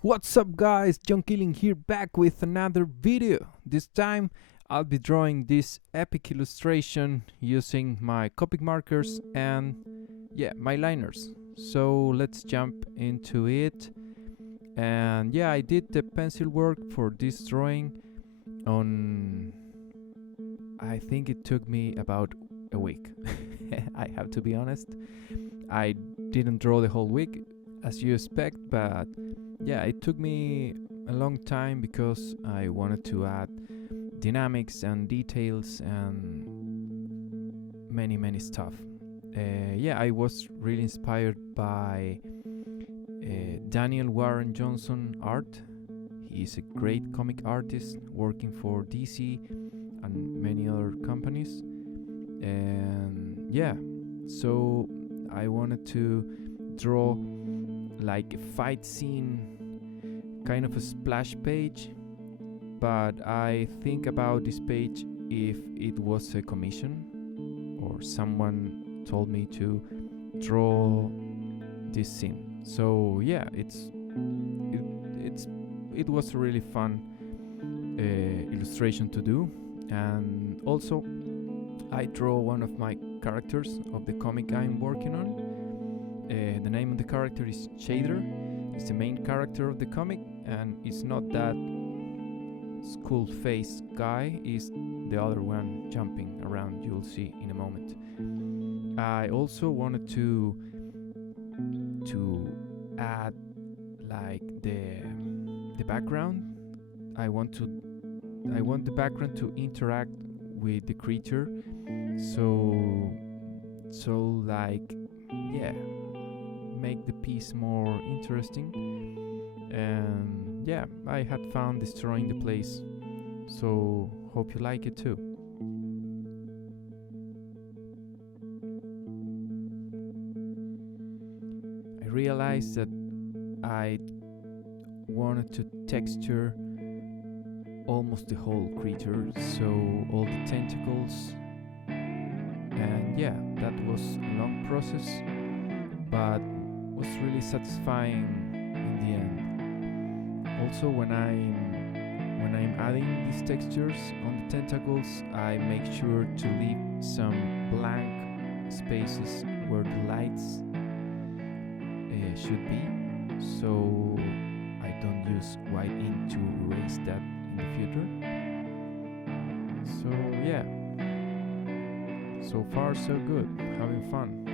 What's up guys, John Killing here back with another video. This time I'll be drawing this epic illustration using my COPIC markers and my liners. So let's jump into it. And I did the pencil work for this drawing on, I think it took me about a week. I have to be honest. I didn't draw the whole week as you expect, but it took me a long time because I wanted to add dynamics and details and many stuff. I was really inspired by Daniel Warren Johnson art. He is a great comic artist working for DC and many other companies. And so I wanted to draw like a fight scene, kind of a splash page, but I think about this page if it was a commission or someone told me to draw this scene. So it was a really fun illustration to do. And also I draw one of my characters of the comic I'm working on. The name of the character is Shader. It's the main character of the comic, and it's not that school face guy, it's the other one jumping around, you'll see in a moment. I also wanted to add like the background. I want the background to interact with the creature, so like make the piece more interesting. And I had fun destroying the place, so hope you like it too. I realized that I wanted to texture almost the whole creature, so all the tentacles, and that was a long process, but was really satisfying in the end. Also, when I'm adding these textures on the tentacles, I make sure to leave some blank spaces where the lights should be, so I don't use white ink to erase that in the future. So far so good, having fun.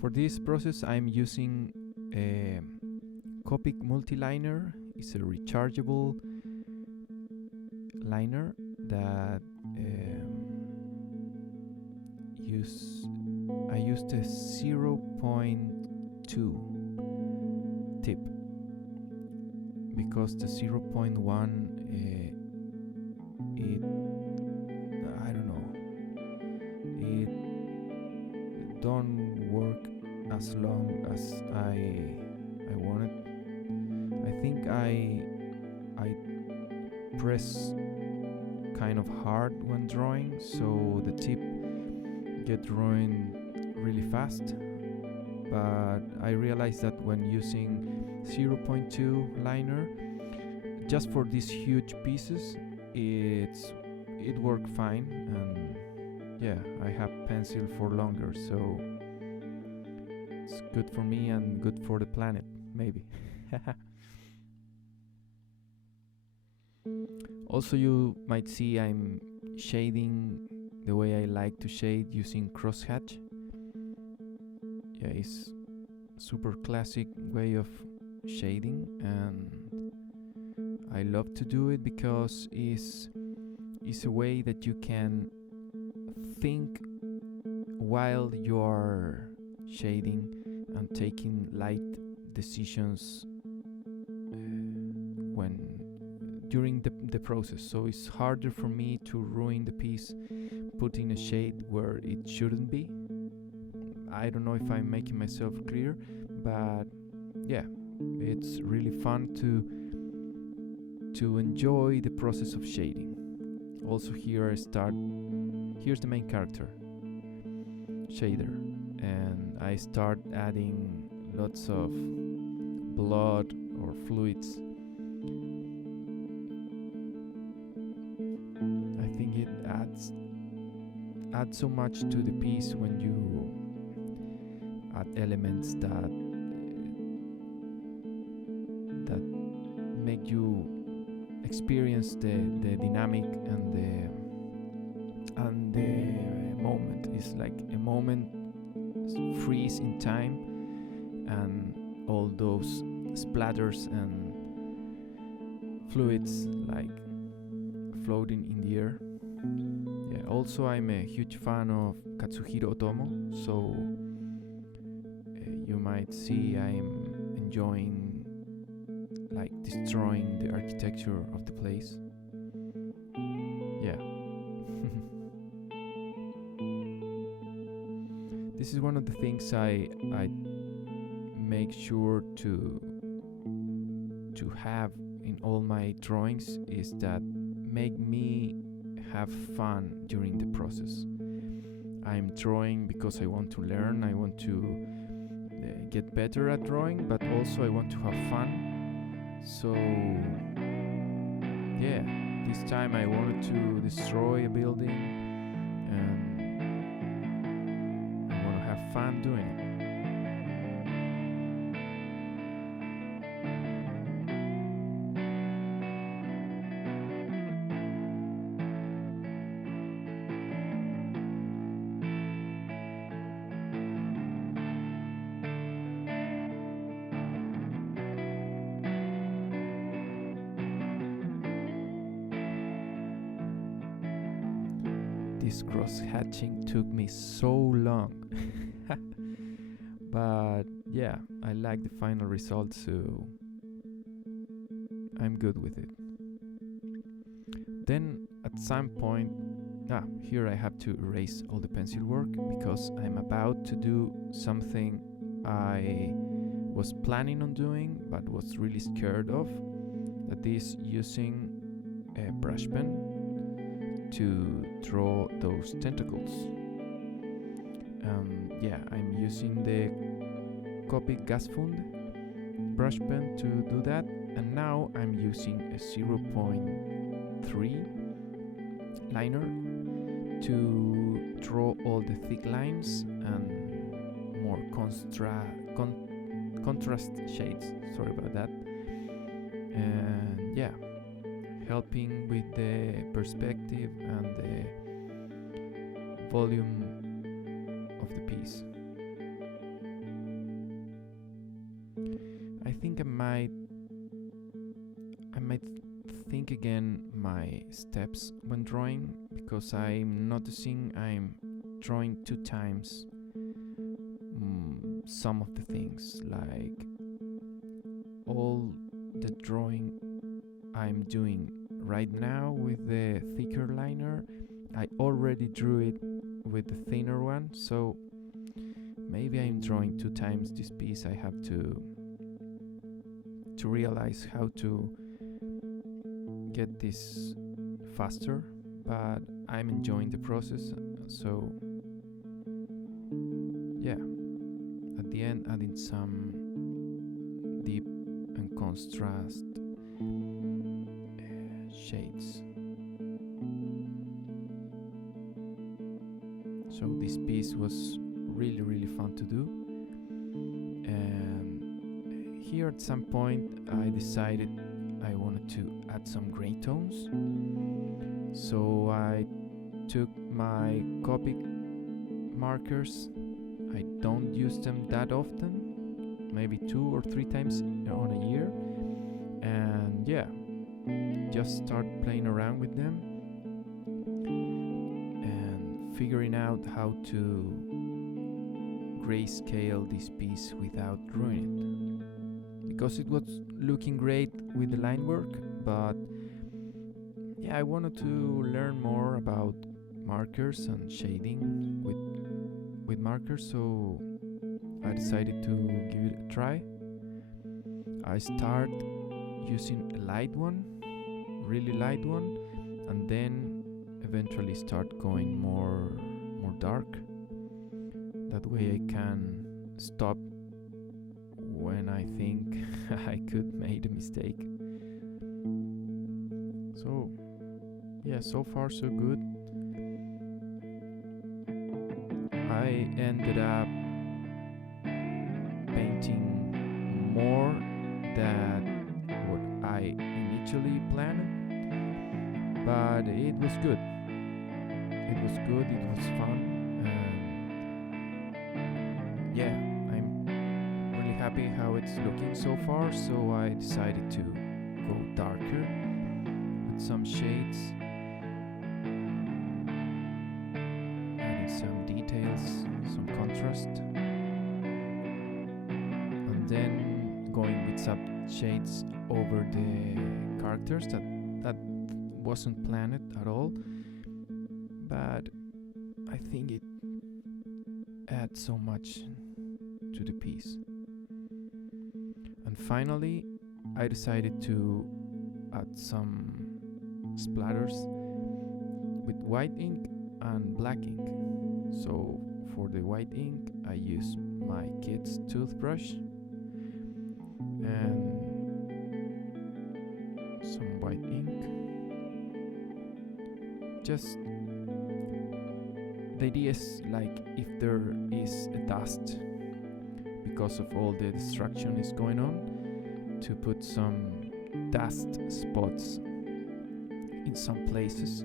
For this process I'm using a COPIC multiliner. It's a rechargeable liner that I used a 0.2 tip because the 0.1 it don't work as long as I wanted. I think I press kind of hard when drawing, so the tip get ruined really fast. But I realized that when using 0.2 liner just for these huge pieces, it worked fine, and I have pencil for longer, so it's good for me and good for the planet, maybe. Also, you might see I'm shading the way I like to shade using crosshatch. It's a super classic way of shading, and I love to do it because it's a way that you can think while you're shading and taking light decisions during the process. So it's harder for me to ruin the piece putting a shade where it shouldn't be. I don't know if I'm making myself clear, but it's really fun to enjoy the process of shading. Also, here's the main character, Shader. and I start adding lots of blood or fluids. I think it adds so much to the piece when you add elements that make you experience the dynamic and the moment. It's like a moment freeze in time, and all those splatters and fluids like floating in the air. Yeah, also I'm a huge fan of Katsuhiro Otomo, so you might see I'm enjoying like destroying the architecture of the place. Yeah. This is one of the things I make sure to have in all my drawings, is that make me have fun during the process. I'm drawing because I want to learn, I want to get better at drawing, but also I want to have fun. So yeah, this time I wanted to destroy a building and I want to have fun doing it. This cross-hatching took me so long. But yeah, I like the final result, so I'm good with it. Then at some point, here I have to erase all the pencil work because I'm about to do something I was planning on doing but was really scared of, that is using a brush pen to draw those tentacles. Yeah, I'm using the COPIC Gasfund brush pen to do that, and now I'm using a 0.3 liner to draw all the thick lines and more contrast shades. Sorry about that. And yeah, helping with the perspective and the volume of the piece. I think I might think again my steps when drawing, because I'm noticing I'm drawing 2 times some of the things, like all the drawing I'm doing right now with the thicker liner, I already drew it with the thinner one, so maybe I'm drawing 2 times this piece. I have to realize how to get this faster, but I'm enjoying the process. So yeah, at the end adding some deep and contrast shades. So this piece was really fun to do, and here at some point I decided I wanted to add some gray tones, so I took my COPIC markers. I don't use them that often, maybe 2 or 3 times on a year, and yeah, just start playing around with them and figuring out how to grayscale this piece without ruining it, because it was looking great with the line work, but yeah, I wanted to learn more about markers and shading with markers, so I decided to give it a try. I start using a light one, really light one, and then eventually start going more dark. That way I can stop when I think I could make a mistake. So yeah, so far so good. I ended up painting more than what I initially planned, but it was good. It was good, it was fun. Yeah, I'm really happy how it's looking so far, so I decided to go darker with some shades, adding some details, some contrast, and then going with some shades over the characters that wasn't planned at all, but I think it adds so much to the piece. And finally, I decided to add some splatters with white ink and black ink. So for the white ink, I use my kid's toothbrush and some white ink. Just the idea is like if there is a dust because of all the destruction is going on, to put some dust spots in some places.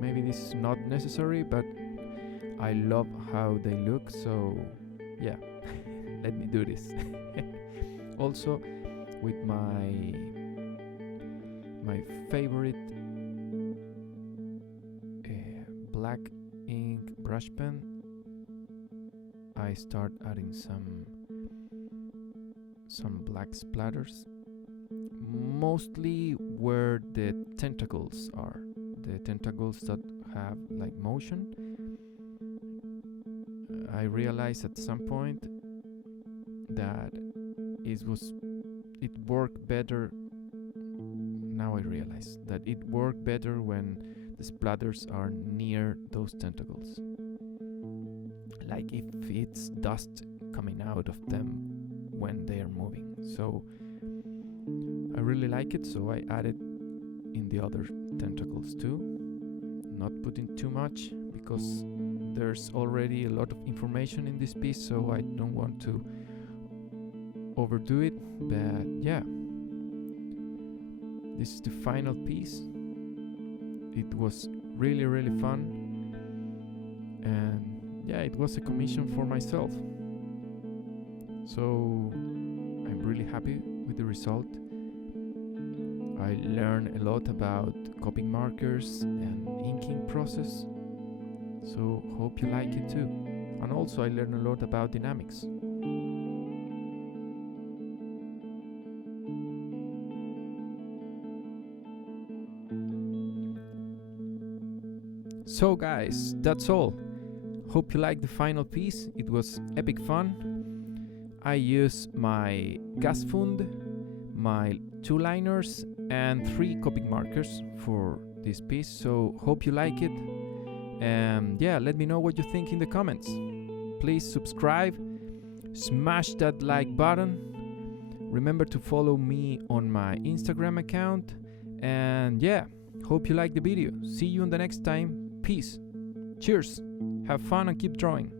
Maybe this is not necessary, but I love how they look, so yeah, let me do this. Also with my favorite black ink brush pen, I start adding some black splatters, mostly where the tentacles are, the tentacles that have like motion. I realized at some point that it worked better. Now I realize that it worked better when the splatters are near those tentacles, like if it's dust coming out of them when they are moving. So I really like it, so I added in the other tentacles too, not putting too much because there's already a lot of information in this piece, so I don't want to overdo it. But yeah, this is the final piece. It was really fun, and yeah, it was a commission for myself, so I'm really happy with the result. I learned a lot about COPIC markers and inking process, so hope you like it too. And also I learned a lot about dynamics. So guys, that's all. Hope you liked the final piece. It was epic fun. I used my gas fund, my 2 liners and 3 COPIC markers for this piece, so hope you like it. And yeah, let me know what you think in the comments. Please subscribe, smash that like button. Remember to follow me on my Instagram account. And yeah, hope you like the video. See you in the next time. Peace. Cheers. Have fun and keep drawing.